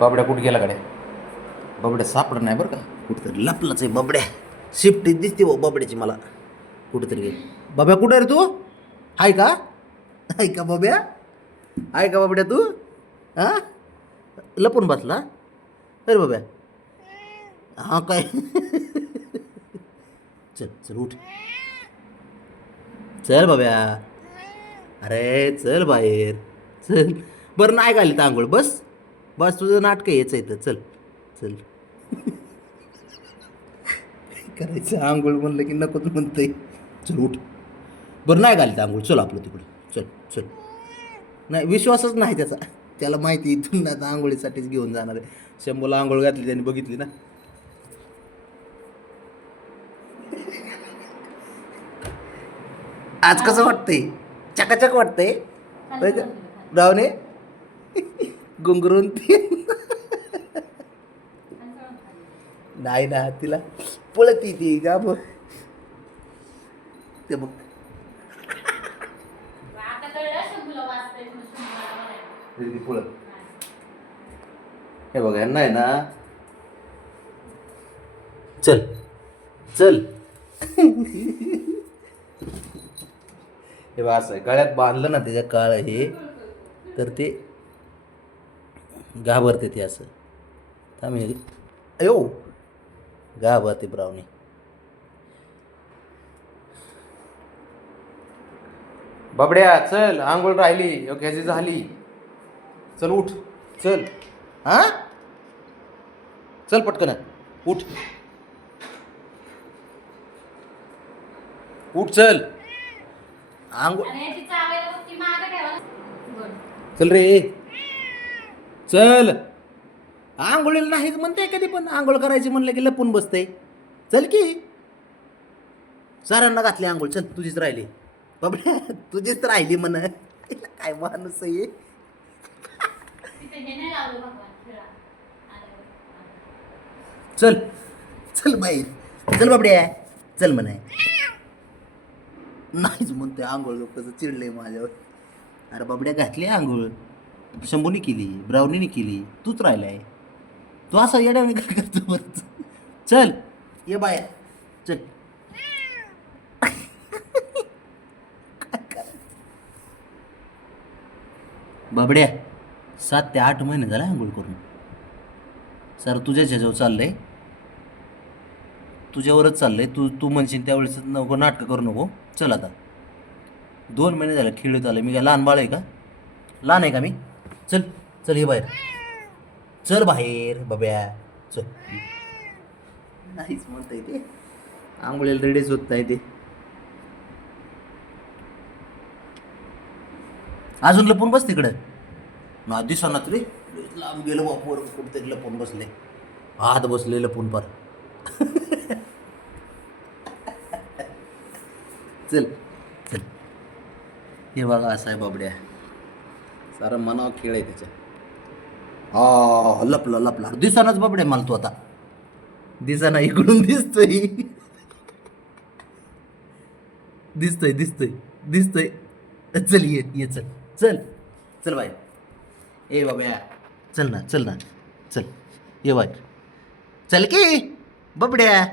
बाबड्या कुठे गेला कडे? बाबड्या सापडत नाही बरं का, कुठेतरी लपलाच आहे बाबड्या. शिफ्ट दिसते हो बाबड्याची मला, कुठेतरी गेली. बाब्या कुठे रे तू? आहे का? आहे का बाब्या? आहे का बाबड्या तू? हा, लपून बसला अरे बाब्या. हा काय? चल चल उठ, चल बाब्या. अरे चल बाहेर, चल. बरं नाही घालीत आंघोळ, बस बस, तुझं नाटक यायचं आहे तर चल चल. करायचं आंघोळ म्हणलं की नकोच म्हणतंय. चल उठ. बरं नाही घालीत आंघोळ, चल आपलं तिकडं, चल चल. नाही विश्वासच नाही त्याचा, त्याला माहिती इथून ना आता आंघोळीसाठीच घेऊन जाणार आहे. शंभूला आंघोळ घातली त्याने, बघितली ना. आज कसं वाटतंय? चकाचक वाटतंय रावणे, गुंगरून ते. नाही ना, तिला पळती ती का बघ ते बघ. पळत हे बघा, यांना आहे ना. चल चल. हे बघ असं आहे, गळ्यात बांधलं ना त्याच्या काळ हे, तर ते घाबरते ते असं. थांब, अयो घाबरते ब्राउनी. बाबड्या चल, आंघोळ राहिली, योग्याची झाली. चल उठ, चल. हा, चल पटकन उठ, उठ चल. आंघोळ, चल रे चल. आंघोळीला नाहीच म्हणते कधी, पण आंघोळ करायची म्हणलं की लपून बसते. चल की, साऱ्यांना घातली आंघोळ, चल तुझीच राहिली. बाबड्या तुझीच राहिली म्हण. काय माणूस आहे. चल चल बाई, चल बाबड्या, चल म्हणाय. नाहीच म्हणतोय आंघोळ, कसं चिडलंय माझ्यावर. अरे बाबड्या घातली आंघोळ, शंभूने केली, ब्राउनीने केली, तूच राहिलाय. तू असं येड्याने काय करतो बरं? चल ये बाहेर, चल. बाबड्या 7 ते 8 महिने झाले आंघोळ करून. सर तुझ्याच ह्याच्यावर चाललंय, तुझ्यावरच चाललंय. तू तू म्हणशील त्यावेळेस नको नाटकं करू नको. चल आता 2 महिने झाले खेळत आलं. मी काय लहान बाळ आहे का? लहान आहे का मी? चल चल ये बाहेर, चल बाहेर बाब्या, चल. नाहीच म्हणताय ते, आंघोळीला रेडीच होत नाही ते. अजून लपून बस तिकडं ना, दिसना तरी लांब गेलं बापूवर, कुठेतरी लपून बसले, हात बसले लपून पार. चल चल. हे बघा असं आहे बाबड्या, सारं मनावर खेळ आहे त्याच्या. हा लपला लपला, दिसानाच बाबड्या मला तू आता. दिसाना, इकडून दिसतोय, दिसतोय दिसतोय दिसतोय. चल ये ये, चल चल चल बाय. ए बाब्या चल ना चल, ये बाय, चल की बाबड्या.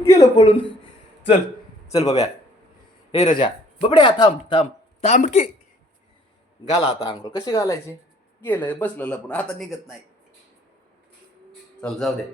गेलं पळून. चल चल बाब्या. हे रजा, बाबड्या थांब थांब थांब की. घाला आता आंघोळ. कशी घालायची? गेलं बसलं लपून, आता निघत नाही. चल जाऊ दे.